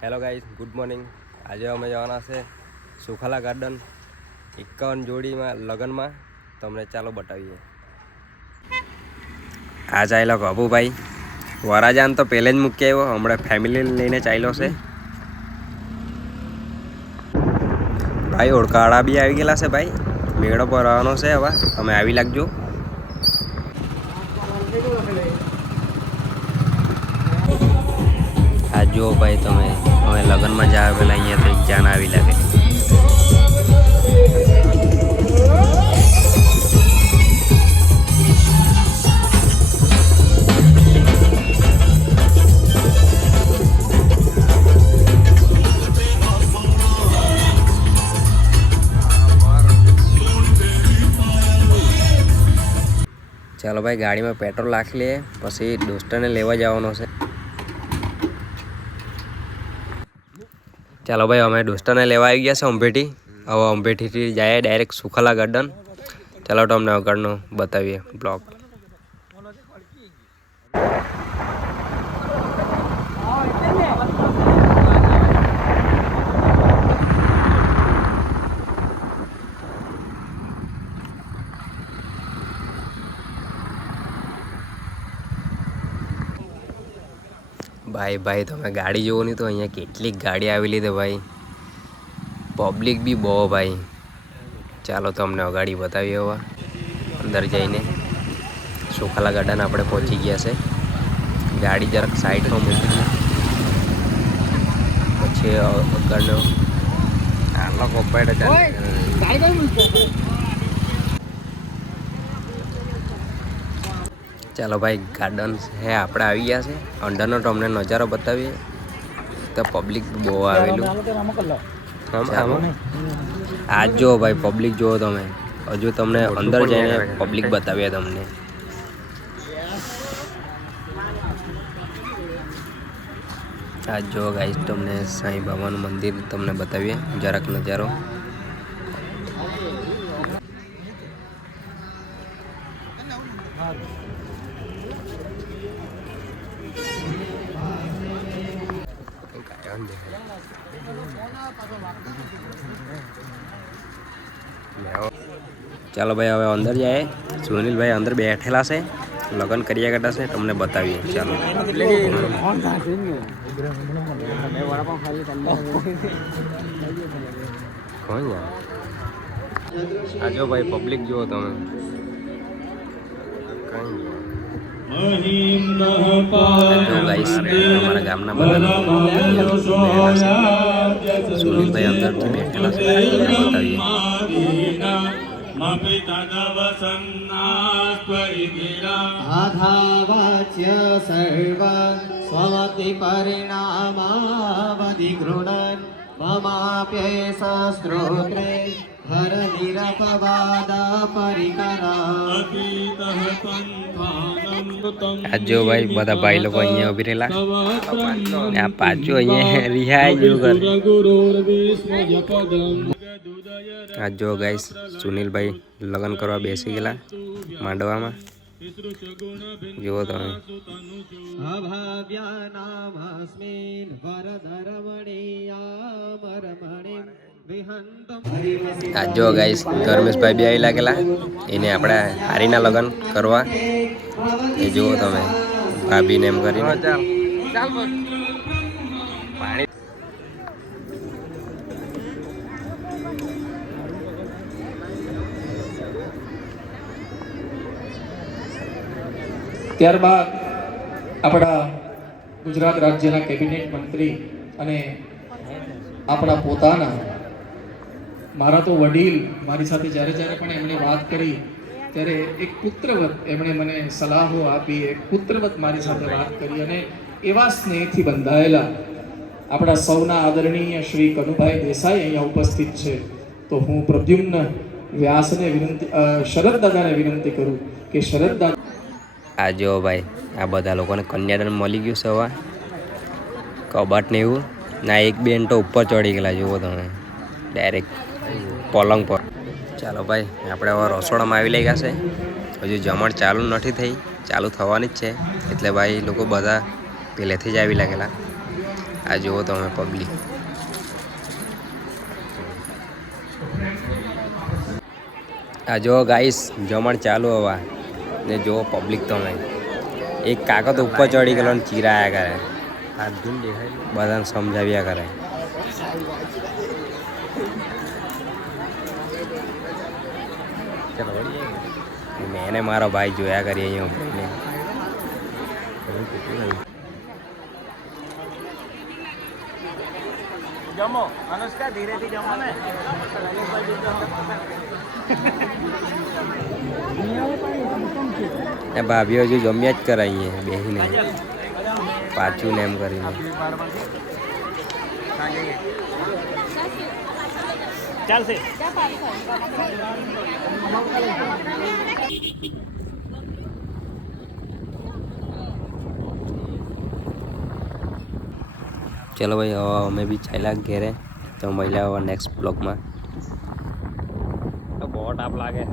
Hello guys, good morning. આજે અમે જવાના છે સુખાલા ગાર્ડન 51 જોડીમાં લગ્નમાં. તમને ચાલો બતાવીએ. આ ચાલ્યો કબુભાઈ વરાજાન તો પહેલે જ મૂકી આવ્યો, હમણાં ફેમિલી લઈને ચાલ્યો છે. ભાઈ ઓળખાવાળા બી આવી ગયેલા છે. ભાઈ મેળો ભરવાનો છે, હવે તમે આવી લાગજો. આ જુઓ ભાઈ, તમે હવે લગ્નમાં જાવ પેલા અહીંયા તો એક જાન આવી લાગે. ચાલો ભાઈ, ગાડીમાં પેટ્રોલ નાખી લઈએ, પછી દોસ્તને લેવા જવાનો છે. ચાલો ભાઈ, અમે દોસ્તને લેવા આવી ગયા છે અંભેટી. હવે અંભેટીથી જાય ડાયરેક્ટ સુખાલા ગાર્ડન. ચાલો તમને આગળનો બતાવીએ બ્લોગ. ભાઈ તમે ગાડી જોવો નહીં તો અહીંયા કેટલીક ગાડી આવેલી છે ભાઈ. પબ્લિક બી બહુ ભાઈ. ચાલો તમને અગાડી બતાવીએ. હવે અંદર જઈને સુખાલા ગાર્ડન આપણે પહોંચી ગયા છે. ગાડી જરાક સાઈડમાં મૂકી પછી આગળનો આટલો કોપાઈટ ચાલો ભાઈ, ગાર્ડન છે આપણે આવી ગયા છે. અંદરનો તમને નજારો બતાવીએ તો પબ્લિક બહુ આવેલું. આજ જુઓ ભાઈ, પબ્લિક જુઓ તમે. હજુ તમને અંદર જઈને પબ્લિક બતાવીએ તમને. આજ જુઓ ગાઈસ, તમને સાંઈ બાબાનું મંદિર તમને બતાવીએ જરાક નજારો. ચાલો ભાઈ, હવે અંદર જાય. સુનિલભાઈ અંદર બેઠેલા છે, લગ્ન કર્યા કરતા છે, તમને બતાવીએ. ચાલો આજો ભાઈ, પબ્લિક જુઓ તમે. અમારા ગામના બધા સુનિલભાઈ અંદરથી બેઠેલા છે, બતાવીએ. આધાવાચ્ય સર્વ સ્વમતિ પરિણામાવધિગૃણન મમાપ્યેષ સ્ત્રોત્રે હર નિરપવાદા પરિકરા. આ જો ભાઈ, બધા ભાઈ લોકો અહીંયા ઉભી રહેલા. આ પાછું અહીંયા રિહાઈ જેવું કરે. આ જો ગાઈસ, સુનિલભાઈ લગ્ન કરવા બેસી ગયેલા માંડવામાં. જુઓ તમે. આ જો ગાઈસ, ધર્મેશભાઈ બી આવી લાગેલા. એને આપણે હારીના લગ્ન કરવા. એ જુઓ તમે, ભાભીને એમ કરીને. ત્યારબાદ આપણા ગુજરાત રાજ્યના કેબિનેટ મંત્રી અને આપણા પોતાના, મારા તો વડીલ, મારી સાથે જ્યારે પણ એમણે વાત કરી ત્યારે એક પુત્રવત એમણે મને સલાહો આપી, એક પુત્રવત મારી સાથે વાત કરી. અને એવા સ્નેહથી બંધાયેલા આપણા સૌના આદરણીય શ્રી કનુભાઈ દેસાઈ અહીંયા ઉપસ્થિત છે. તો હું પ્રદ્યુમ્ન વ્યાસને વિનંતી, શરદ દાદાને વિનંતી કરું કે શરદ દાદા. આ જો ભાઈ, આ બધા લોકોને કન્યાદાન મળી ગયું છે. હવે કબાટ ને એવું ના, એક બેન તો ઉપર ચડી ગયેલા. જુઓ તમે, ડાયરેક્ટ પલંગ પર. ચાલો ભાઈ, આપણે હવે રસોડામાં આવી લઈ ગયા છે. હજુ જમણ ચાલુ નથી થઈ, ચાલુ થવાની જ છે. એટલે ભાઈ લોકો બધા પહેલેથી જ આવી લાગેલા. આ જુઓ તમે પબ્લિક. આ જુઓ ગાઈસ જમણ ચાલુ હવા ને જુઓ પબ્લિક તમે. એક કાકો તો ઉપર ચડી ગયેલો ને ચીરાયા કરે. બધાને સમજાવ્યા કરે. મેં ને મારો ભાઈ જોયા કરીએ અહીંયા જમો અનુષ્કા ધીરેથી જમો ને એ ભાભીઓ હજુ જમ્યા જ કરાવીએ બેસીને પાછું ને એમ કરીને. ચાલશે ચલો ભાઈ હવે અમે બી ચાલ્યા ઘેરે. તો મળ્યા હવે નેક્સ્ટ બ્લોગમાં. તો બહુ ટાપ લાગે.